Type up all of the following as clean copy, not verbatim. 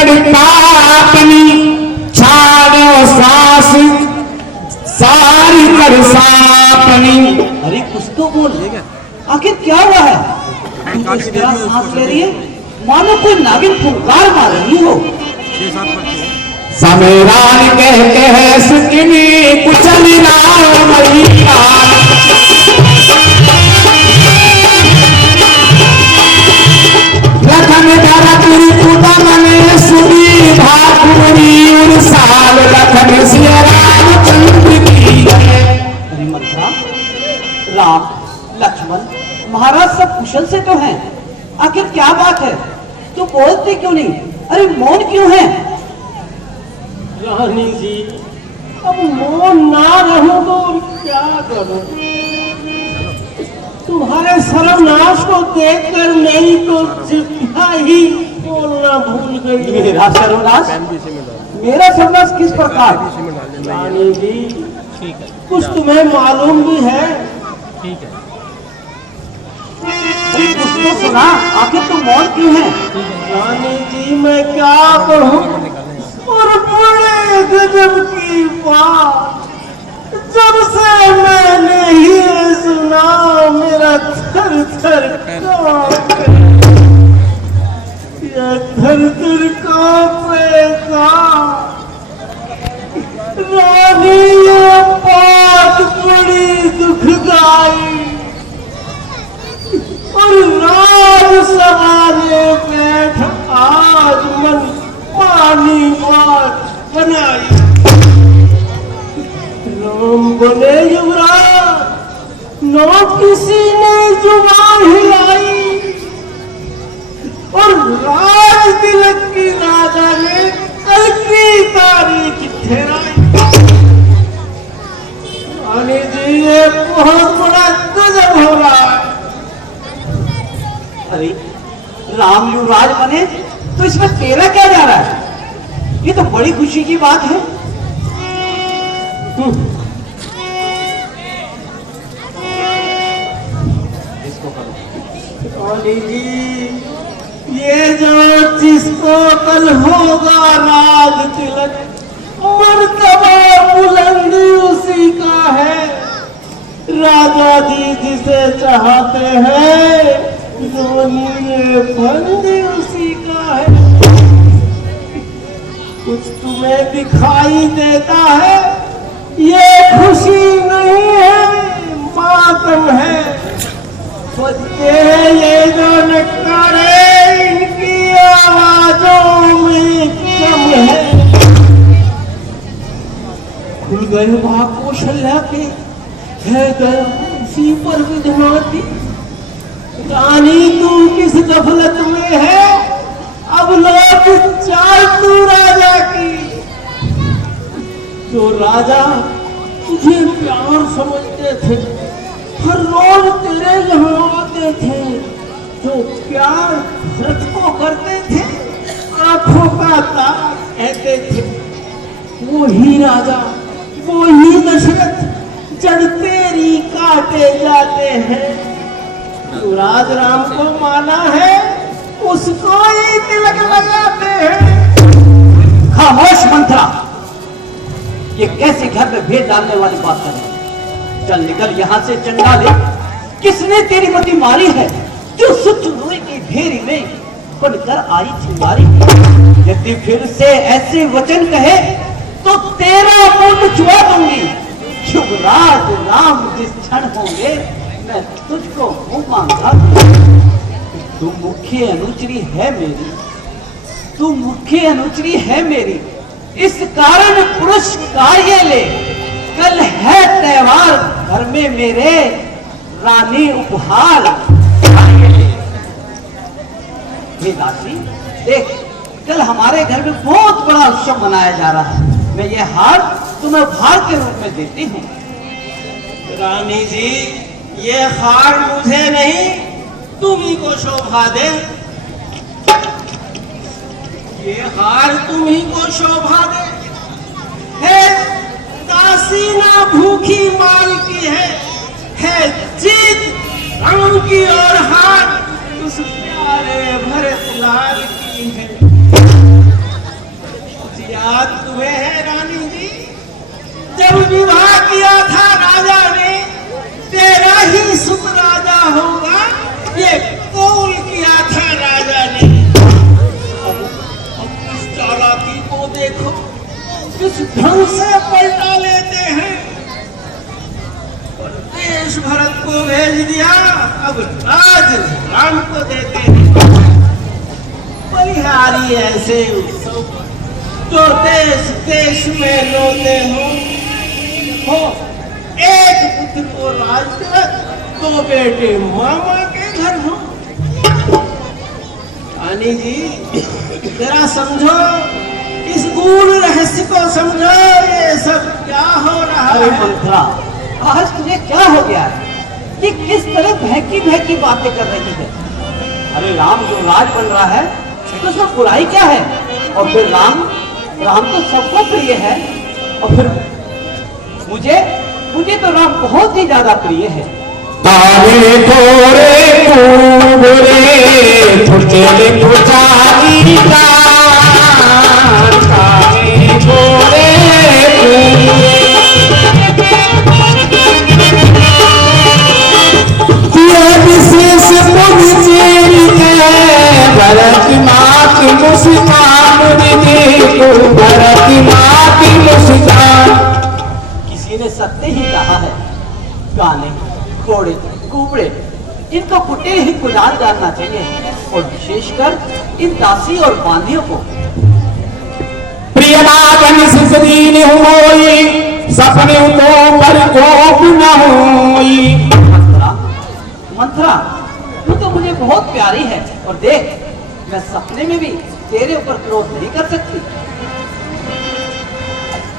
पड़ता अपनी छाड़ो सांस सारी कर सापनी। अरे कुछ तो बोल, आखिर क्या हुआ है? तुम इस तरह सांस ले रही है मानो कोई नागिन फुंकार मार रही हो। समेरान कहते हैं सुकिनी कुचली राम लखन धरा तुरी पूता मने सुनी भाकुरी उर्साल लखन सिया रामचंद्र की। अरे मंत्रा, राम लक्ष्मण महाराज सब कुशल से तो हैं, आखिर क्या बात है? तू बोलते क्यों नहीं? अरे मौन क्यों है? रानी जी, अब मौन ना रहूं तो क्या करूं? तुम्हारे सर्वनाश को देखकर नहीं तो जितना ही बोलना भूल गई। मेरा सर्वनाश? मेरा सर्वनाश किस प्रकार? रानी जी, कुछ तुम्हें मालूम भी है? अरे कुछ तो सुना, आखिर तुम मौन क्यों है? रानी जी, मैं क्या कहूं? और बड़े गजब की बात, जब से मैंने ये सुना मेरा थर थर कांपे, ये थर थर कांपेगा। रानी ये बात बड़ी दुखदाई और राज सवारे बैठ आज मन पानी बात बनाई। राम बने युवराज, न किसी ने जुबान हिलाई और राज तिलक की राजा ने कल की तारीख ठहराई। रानी जी, ये बहुत बड़ा गजब हो रहा है। अरे राम युवराज बने तो इसमें तेरा क्या जा रहा है? ये तो बड़ी खुशी की बात है। इसको करो। रानी जी, ये जो जिसको कल होगा राज तिलक, मर्तबा बुलंदी उसी का है। राजा जी जिसे चाहते हैं, ये बंदी उसी का है। कुछ तुम्हें दिखाई देता है, ये खुशी नहीं है, मातम है। बजते हैं ये जो नकारे, इनकी आवाजों में कम है। खुल गए वहां कौशल्या के हृदय उसी पर विधवाती। रानी तुम किस गफलत में है, अब लोग चाल तू राजा की। जो राजा तुझे प्यार समझते थे, हर रोज तेरे यहाँ आते थे, जो प्यार व्रत को करते थे, आंखों का तार कहते थे, वो ही राजा, वो ही दशरथ जड़ तेरी काटे जाते हैं। युवराज राम को माना है, उसको ही तिलक लगाते हैं। खामोश मंत्रा, ये कैसे घर में भेद डालने वाली बात कर रही है? चल निकल यहाँ से चंडाले। किसने तेरी मति मारी है जो सुच रुई की भेरी में बनकर आई चिंगारी? यदि फिर से ऐसे वचन कहे तो तेरा मुंड चुआ दूंगी। युवराज राम जिस क्षण होंगे मैं तुझको मुंह मांगा। तू मुख्य अनुचरी है मेरी, तू मुख्य अनुचरी है मेरी, इस कारण पुरुष कार्य ले। कल है त्योहार घर में मेरे, रानी उपहार। हे दासी देख, कल हमारे घर में बहुत बड़ा उत्सव मनाया जा रहा है। मैं ये हार तुम्हें उपहार के रूप में देती हूँ। रानी जी, ये हार मुझे नहीं, तुम्ही को शोभा दे। ये हार तुम्ही को शोभा दे। है दासी ना भूखी माल की है जीत राम की और हार उस प्यारे भरत लाल की है। याद तुम्हें है रानी जी, जब विवाह किया था राजा ने, तेरा ही सुत राजा होगा ये कौल किया था राजा ने। अब इस चालाकी को देखो, किस ढंग से पलटा लेते हैं। देश भरत को भेज दिया, अब राज राम को देते हैं। बलिहारी ऐसे उत्सव जो देश देश में रोते हो एक पुत्र को राजतिलक, दो बेटे मामा के घर हो। रानी जी जरा समझो, इस गूढ़ रहस्य को समझो, ये सब क्या हो रहा अरे है। मंत्रा, आज तुझे क्या हो गया है? ये किस तरह बहकी बहकी बातें कर रही है? अरे राम जो राज बन रहा है तो उसमें बुराई क्या है? और फिर राम तो सबको प्रिय है। और फिर मुझे तो राम बहुत ही ज्यादा प्रिय है। काले गोरे कुबरे तुझे पुजारी का, काले गोरे कुबरे विशेष मुनि चेरी के भरत मात मुस्कान देखो, भरत मात मुस्कान। किसी ने सत्य ही कहा है, गाने घोड़े कुबड़े इनको कुटे ही कुदाल डालना चाहिए, और विशेषकर इन दासी और बांधियों को। प्रियनागन सुखदीन होई, सपने तो पर कोप न होई। मंत्रा तू तो मुझे बहुत प्यारी है, और देख मैं सपने में भी तेरे ऊपर क्रोध नहीं कर सकती।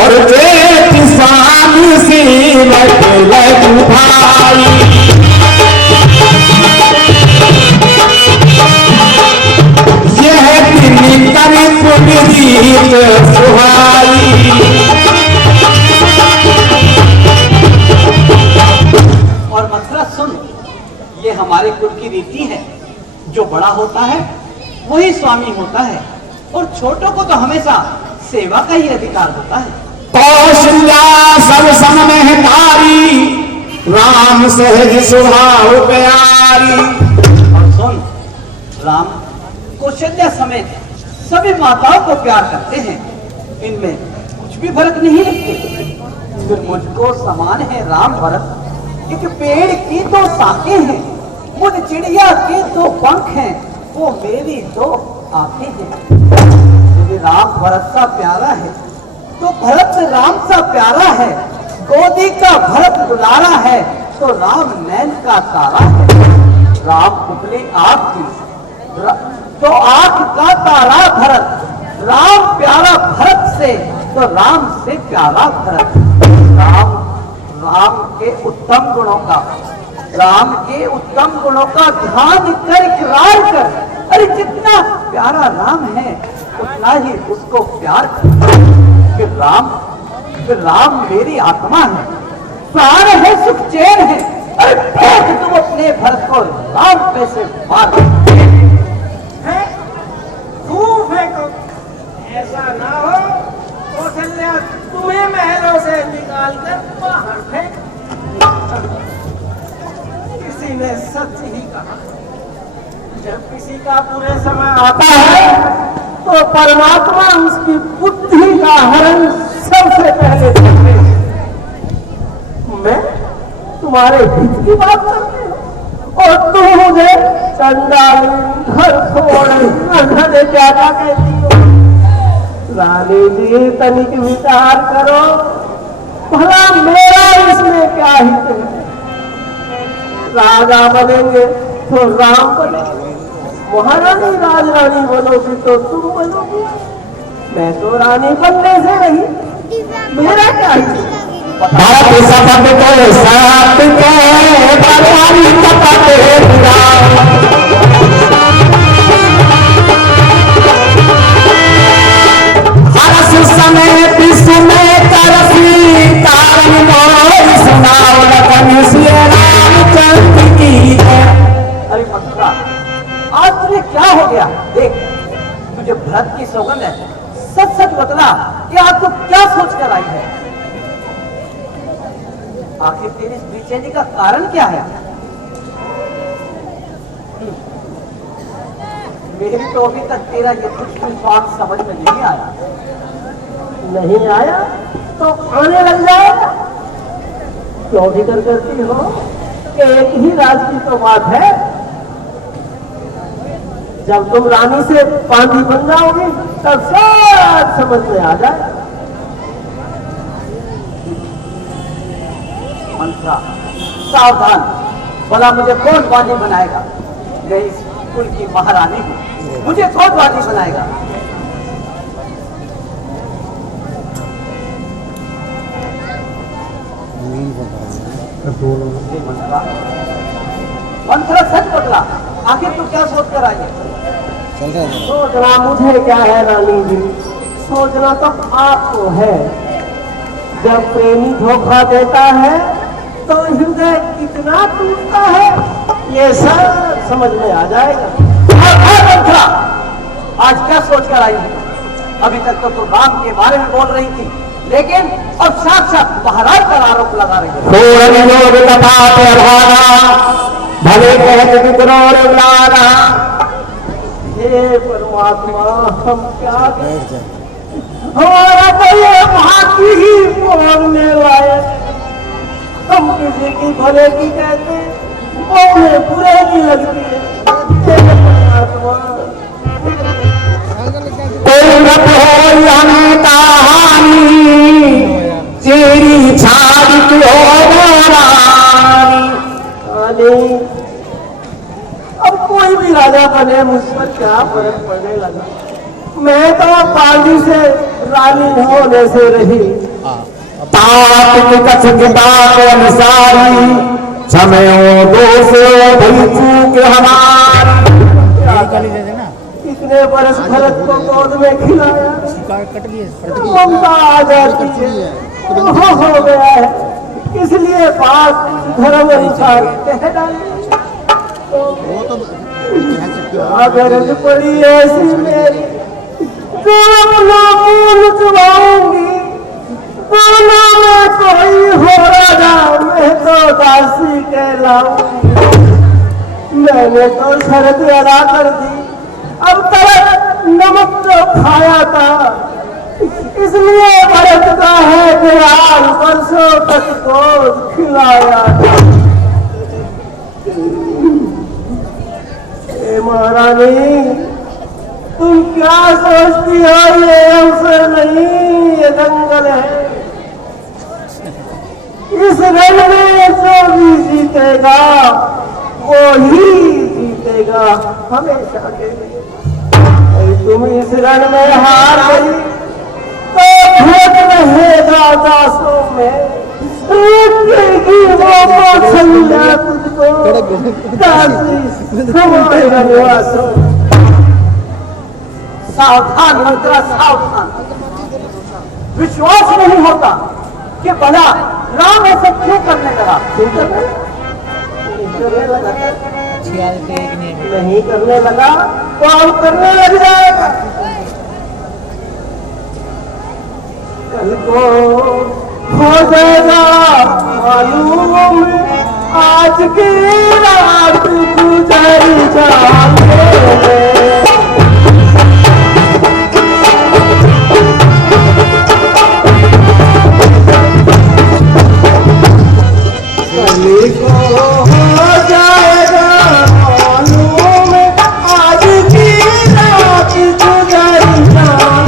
और जेठ शाम से लग भाई, यह दिन कर पुनीत सुहाई। और मंत्रा सुन, ये हमारे कुल की रीति है, जो बड़ा होता है वही स्वामी होता है, और छोटों को तो हमेशा सेवा का ही अधिकार होता है। कौशल्या सब सम में तारी, राम सहज स्वभाव प्यारी। और सुन, राम कौशल्या समेत सभी माताओं को प्यार करते हैं, इनमें कुछ भी फर्क नहीं रखते। फिर मुझको समान है राम भरत, एक पेड़ की दो शाखें हैं, मुझ चिड़िया के दो पंख हैं, वो मेरी दो आंखें हैं। यदि राम भरत सा प्यारा है तो भरत राम सा प्यारा है, गोदी का भरत दुलारा है तो राम नैन का तारा है। राम उबली आंख की तो आंख का तारा भरत, राम प्यारा भरत से तो राम से प्यारा भरत। राम के उत्तम गुणों का, राम के उत्तम गुणों का ध्यान कर इकरार कर, अरे जितना प्यारा राम है उतना ही उसको प्यार कर। फिर राम मेरी आत्मा है, प्राण है, सुख चैन है। अरे फेंक तुम अपने भरत को राम पे से मार। फेंको, ऐसा ना हो कौशल्या तुम्हें महलों से निकाल कर बाहर फेंक। किसी ने सच ही कहा, जब किसी का बुरे समय आता है तो परमात्मा उसकी बुद्धि का हरण सबसे पहले करते हैं। मैं तुम्हारे हित की बात करती हूँ और तुम मुझे चंडाल घर छोड़ क्या कहती हो। रानी जी तनिक विचार करो, भला मेरा इसमें क्या हित है। राजा बनेंगे तो राम बनेंगे, महारानी राजरानी बनोगी तो तुम बनोगी। मैं तो रानी बनने से नहीं, मेरा क्या है। भारत सबक को साथ के बरवारी कपते हरस समय पिसमे तरफी कारण मोर सुनाओ लखन सिया रामचंद्र की। अरे मथुरा, आज तुझे क्या हो गया? देख तुझे भरत की सौगंध है, सच सच बतला कि आपको क्या सोच कर आई है? आखिर तेरी इस बेचैनी का कारण क्या है? मेरी तो अभी तक तेरा ये कुछ भी बात समझ में नहीं आया। नहीं आया तो आने लग जाएगा। क्यों फिक्र करती हो? एक ही राज की तो बात है। जब तुम रानी से बांधी बन जाओगी तब सब समझ में आ जाए। मंत्रा, सावधान, भला मुझे कौन बांधी बनाएगा? मैं इस कुल की महारानी हूँ, मुझे कौन बांधी बनाएगा? मंत्रा, मंत्रा सच बतला, आखिर तू क्या सोच कर आई है? सोचना मुझे क्या है रानी जी, सोचना तो आपको है। जब प्रेमी धोखा देता है तो हृदय कितना टूटता है, ये सब समझ में आ जाएगा। मंत्रा, आज क्या सोच कर आई है? अभी तक तो तू राम के बारे में बोल रही थी, लेकिन अब साथ महाराज पर आरोप लगा रही है। भले कहते विद्रोह लाना। हे परमात्मा, हम क्या करें? हमारा तो ये भाग्य ही बोलने लायक। हम किसी की भले की कहते, वो हमें बुरे की लगती है। हे परमात्मा, कोई रब हो यानी कहानी, तेरी छाड़ क्यों रानी। अब कोई भी राजा बने, मुझ पर क्या फर्क पड़ने लगा। मैं तो बांदी से रानी होने से रही। तात की कछ बात अनुसारी, छमयो दोष भई चूक हमारी। इतने बरस भरत को गोद में खिलाया, ममता आ जाती है, हो गया है, इसलिए बात धर्म अनुसार कह डाली। अगर पड़ी ऐसी मेरी जो अपना मूल चुबाऊंगी, बोलो मैं कोई हो राजा, मैं तो दासी कहलाऊंगी। मैंने तो शर्त अदा कर दी, अब तक नमक जो खाया था, इसलिए भरत का है कि आज वर्षों तक को खिलाया था। महारानी, तुम क्या सोचती हो? ये अवसर नहीं, ये दंगल है। इस रण में जो भी जीतेगा वो ही जीतेगा हमेशा के लिए। तुम इस रण में हार गई तो भेद रहेगा दासों में, रुकेगी वो कौशल्या तुझको दासी हमारे वनवासों। सावधान मंत्रा, सावधान। विश्वास नहीं होता कि भला राम ऐसे क्यों करने लगा? नहीं करने लगा तो अब करने लग जाएगा। कल को हो जाएगा मालूम, आज की रात गुजर जाए। कल को हो जाएगा मालूम, आज की रात गुजर जाए।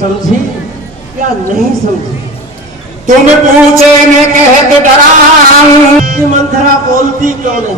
समझी या नहीं समझी? तुम पूछे में कहते डरा ये मंथरा बोलती क्यों नहीं?